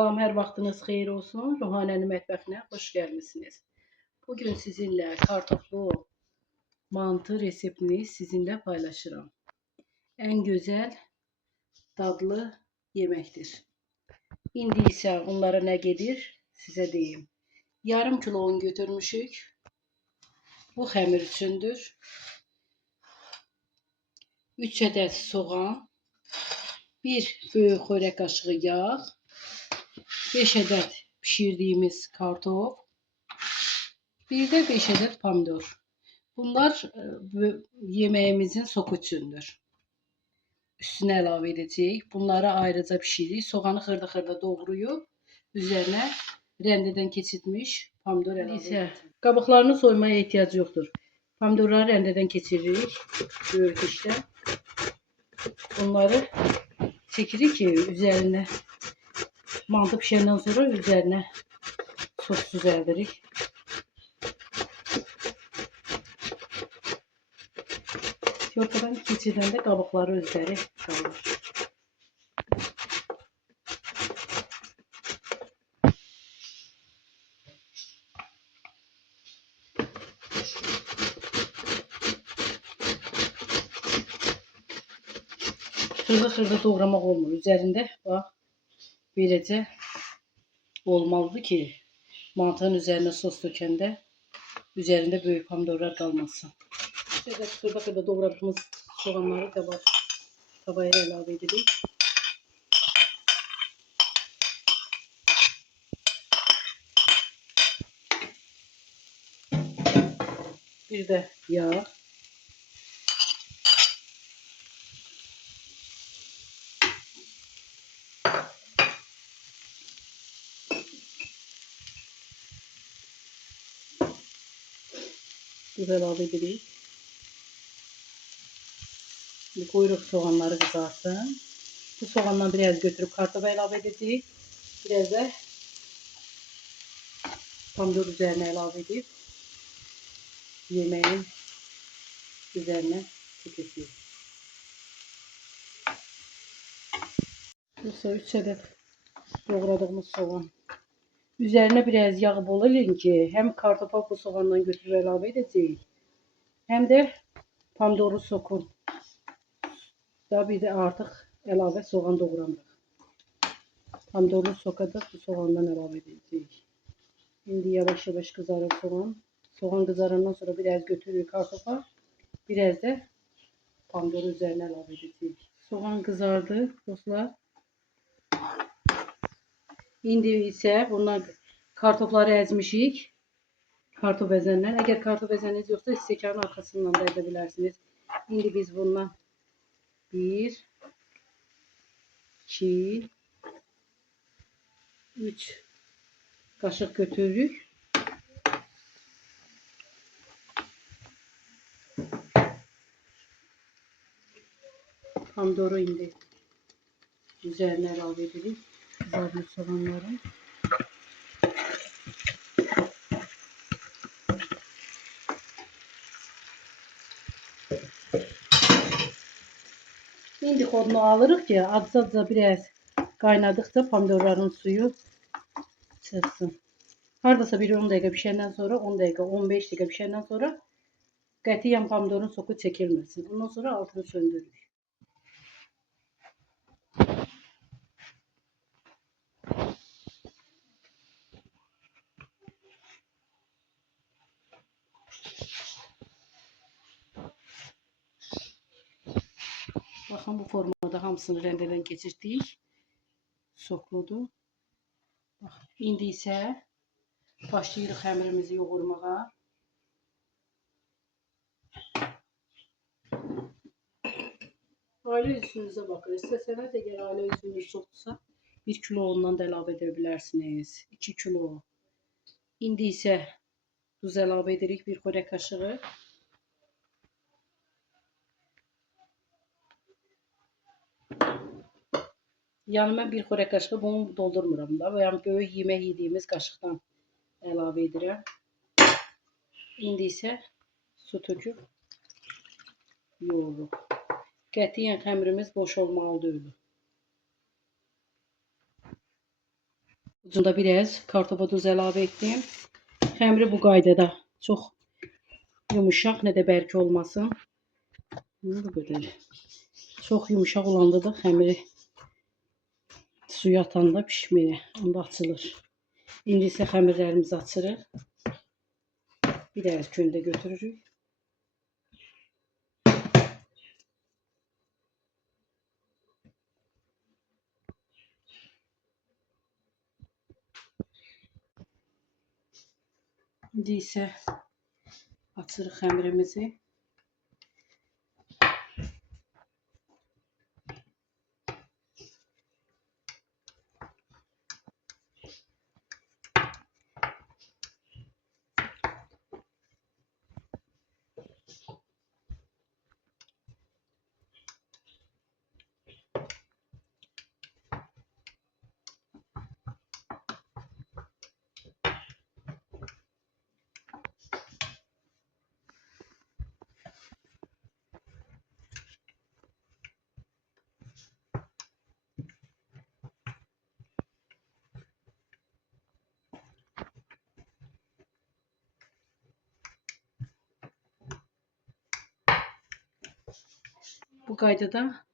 Salam, hər vaxtınız xeyir olsun. Ruhanənin mətbəxinə xoş gəlmisiniz. Bugün sizinlə kartoflu mantı reseptini sizinlə paylaşıram. Ən gözəl, dadlı yeməkdir. İndi isə onlara nə gedir sizə deyim. Yarım kilo un götürmüşük. Bu xəmir üçündür. 3 ədəd soğan, 1 böyük xörək qaşığı yağ, 5 ədəd pişirdiyimiz kartof, bir də 5 ədəd pomidor. Bunlar yeməyimizin soku üçündür. Üstünə əlavə edəcəyik. Bunları ayrıca pişiririk. Soğanı xırda-xırda doğrayıb, üzərinə rəndədən keçirilmiş pomidor əlavə edəcəyik. Qabıqlarını soymaya ehtiyac yoxdur. Pomidorları rəndədən keçiririk böyütüşdə. Bunları çəkirik ki, üzərinə mantı pişəndən sonra üzərinə sos düzəldirik. Yorkadan keçirdəndə qabıqları özləri qalır. Xırda-xırda doğramaq olmur. Üzərində bax, beləcə olmalıdır ki, mantının üzərinə sos dökəndə üzərində böyük pomidorlar qalmasın. Xırda-xırda doğradığımız soğanları tavaya əlavə edirik. Bir də yağ. Tuz əlavə edirik. Qoyuruq soğanları qızarsın. Bu soğandan biraz götürüb kartofu əlavə edəcəyik. Biraz da pomidor üzərinə əlavə edib yeməyin üzərinə çəkəcəyik. Bu 3 ədəd doğradığımız soğan. Üzərinə biraz yağ bol edin ki, həm kartofu bu soğandan götürüb əlavə edəcəyik, həm də pomidoru sokun. Daha bir də artıq əlavə soğan doğramırıq. Pomidorlu sokadıq, bu soğandan əlavə edəcəyik. İndi yavaş-yavaş qızarır soğan. Soğan qızarandan sonra biraz götürürük kartofa, biraz da pomidoru üzərinə əlavə edəcəyik. Soğan qızardı dostlar. İndi isə bundan kartofları əzmişik. Kartof əzəndən. Əgər kartof əzəniniz yoxsa stəkanın arxasından da edə bilərsiniz. İndi biz bundan 1, 2, 3 qaşıq götürürük. Pomidoru indi üzərinə əlavə edirik. Qızarmış soğanları. İndi xodunu alırıq ki, azca biraz qaynadıqca pomidorların suyu çıxsın. Hardasa bir 10 dəqiqə pişəndən sonra, 10 dəqiqə, 15 dəqiqə pişəndən sonra qətiyyən pomidorun soku çəkilməsin. Ondan sonra altını söndürürük. Baxın, bu formada hamısını rəndədən keçirdik. Sokludur. İndi isə başlayırıq xəmirimizi yoğurmağa. Ailə üzvünüzə baxır. İstəsəniz, əgər ailə üzvünüz çoxdursa, 1 kilo ondan da əlavə edə bilərsiniz. 2 kilo. İndi isə duz əlavə edirik, 1 xörək qaşığı. Yəni mən 1 xörək qaşığı bunu doldurmuram da. Yəni böyük yemək yediyimiz qaşıqdan əlavə edirəm. İndi isə su töküb yoğururuq. Qətiyyən xəmirimiz boş olmalı deyil. Ucunda biraz kartofa duz əlavə etdim. Xəmiri bu qaydada çox yumuşaq, nə də bərk olmasın. Bu qədər. Çox yumuşaq olanda da xəmiri suya atanda pişməyə, onda açılır. İndi isə xəmirlərimizi açırıq. Bir də köndə götürürük. İndi isə açırıq xəmirimizi. Bu qaydada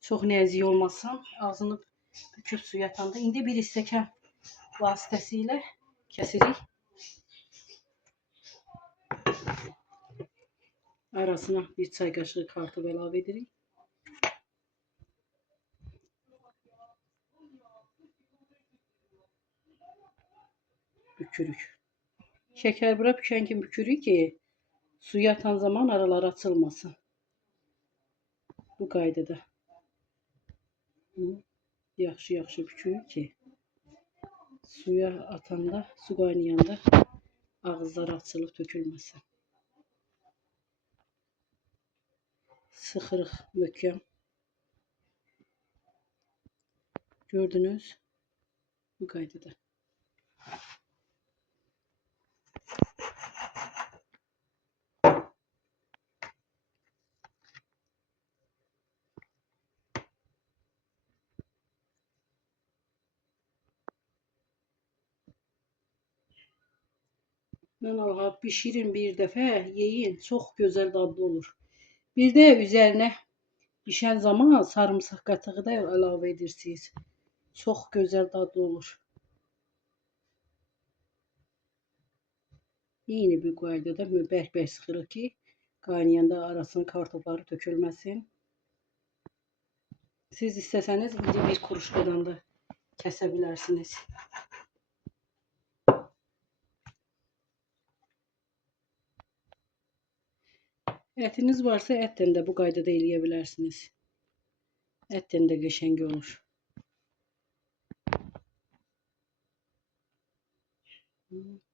çox nəzik olmasın. Ağzını büküb suya atanda. İndi bir stəkan vasitəsilə kəsirik. Arasına bir çay qaşığı kartof əlavə edirik. Bükürük. Şəkər bura bükən kimi bükürük ki, suya atan zaman araları açılmasın. Bu qaydada. Yaxşı bükürük ki, suya atanda, su qaynayanda ağızları açılıb tökülməsin. Sıxırıq möhkəm. Gördünüz? Bu qaydada. Mən pişirin bir dəfə, yeyin. Çox gözəl dadlı olur. Bir də üzərinə pişən zaman sarımsaq qatığı da əlavə edirsiniz. Çox gözəl dadlı olur. Yine bu qaydada bərk-bərk sıxırıq ki, qaynayanda arasının kartofları tökülməsin. Siz istəsəniz indi bir kuruşkadan da kəsə bilərsiniz. Ətiniz varsa ətdən də bu qaydada eləyə bilərsiniz. Ətdən də qəşəng olur.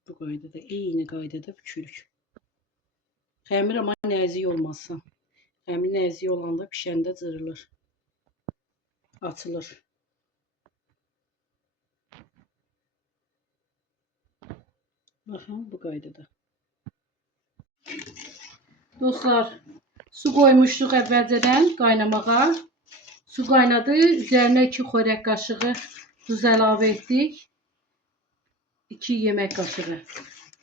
Bu qaydada, eyni qaydada bükürük. Xəmir amma nəzik olmasın. Xəmir nəzik olanda pişəndə cırılır. Açılır. Baxın, bu qaydada. Dostlar, su koymuştuk əvvəlcədən qaynamağa. Su qaynadı. Üzərinə 2 xörək qaşığı duz əlavə etdik. 2 yemək qaşığı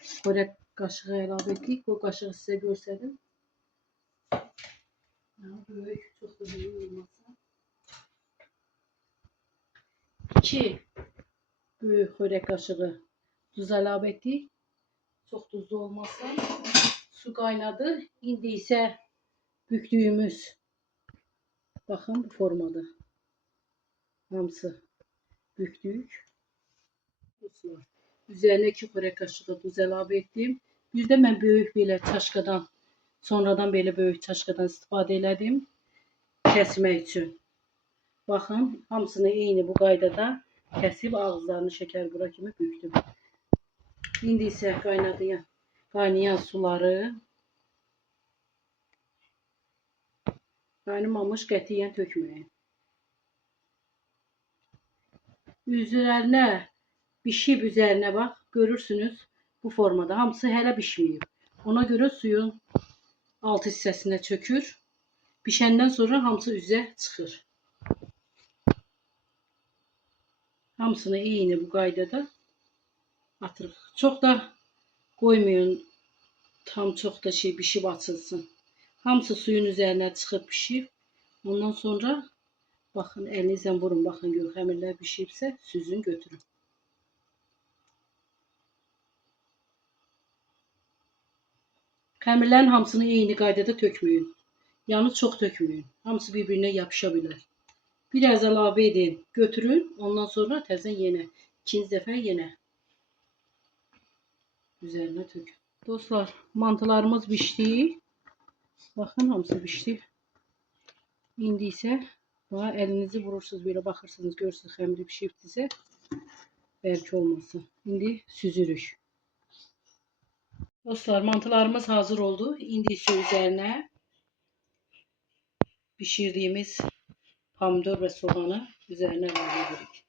xörək qaşığı əlavə etdik. Bu qaşığı sizə göstərdim. Böyük, çox da böyük olmasın. 2 böyük xörək qaşığı duz əlavə etdik. Çox duzlu olmasın. Su qaynadı. İndi isə büktüyümüz, baxın bu formada. Hamısı büktük. Üzərinə 2 xörək qaşığı duz əlavə etdim. Bir də mən böyük belə çaşkadan, sonradan belə böyük çaşkadan istifadə elədim. Kəsmək üçün. Baxın, hamısını eyni bu qaydada kəsib ağızlarını şəkər bura kimi büktüm. İndi isə qaynayan suları qaynamamış qətiyyən tökməyin. Üzərinə bişib üzərinə bax, görürsünüz bu formada. Hamısı hələ bişməyib. Ona görə suyun alt hissəsinə çökür. Bişəndən sonra hamısı üzə çıxır. Hamısını eyni bu qaydada atırıq. Çox da qoymayın. Tam çok da pişib açılsın. Hamısı suyun üzerine çıxıb pişib. Ondan sonra bakın elinizle vurun. Bakın gör xəmirlər pişibsə süzün götürün. Xəmirlərin hamısını eyni qaydada tökməyin. Yanı çox tökməyin. Hamısı birbirine yapışa bilər. Biraz əlavə edin, götürün. Ondan sonra təzən yenə ikinci dəfə yenə üzerine tökün. Dostlar, mantılarımız pişti. Bakın hamısı pişti. İndi isə elinizi vurursunuz, böyle baxırsınız, görürsünüz xəmiri pişibdisə, bəlkə olmasın. İndi süzürük. Dostlar, mantılarımız hazır oldu. İndi isə üzerine pişirdiğimiz pomidor ve soğanı üzerine əlavə edirik.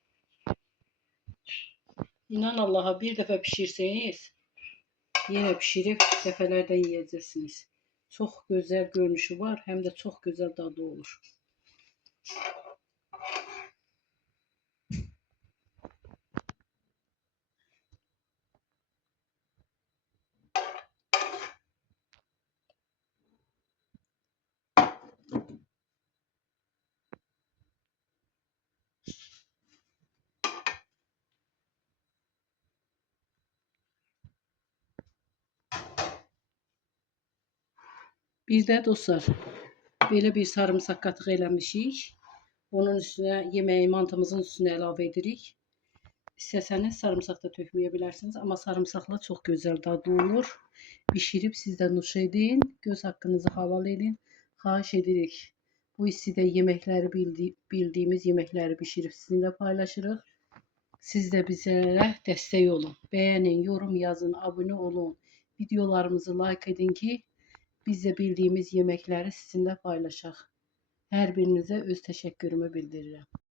İnan Allah'a bir dəfə pişirseniz, yine pişirip dəfələrdən yiyəcəksiniz. Çok güzel görünüşü var, hem de çok güzel dadı olur. Bir de dostlar, böyle bir sarımsak qatıq eləmişik. Onun üstüne yemeği mantımızın üstüne əlavə edirik. İstəsəniz sarımsak da tökməyə bilərsiniz. Ama sarımsakla çok güzel dadı olur. Pişirip siz de nuş edin. Göz hakkınızı halal edin. Xahiş edirik. Bu istidə yeməkləri bildiğimiz yeməkləri pişirip sizinle paylaşırıq. Siz de bizlere destek olun. Beğenin, yorum yazın, abone olun. Videolarımızı like edin ki biz de bildiğimiz yemekleri sizinle paylaşaq. Hər birinizə öz təşəkkürümü bildirirəm.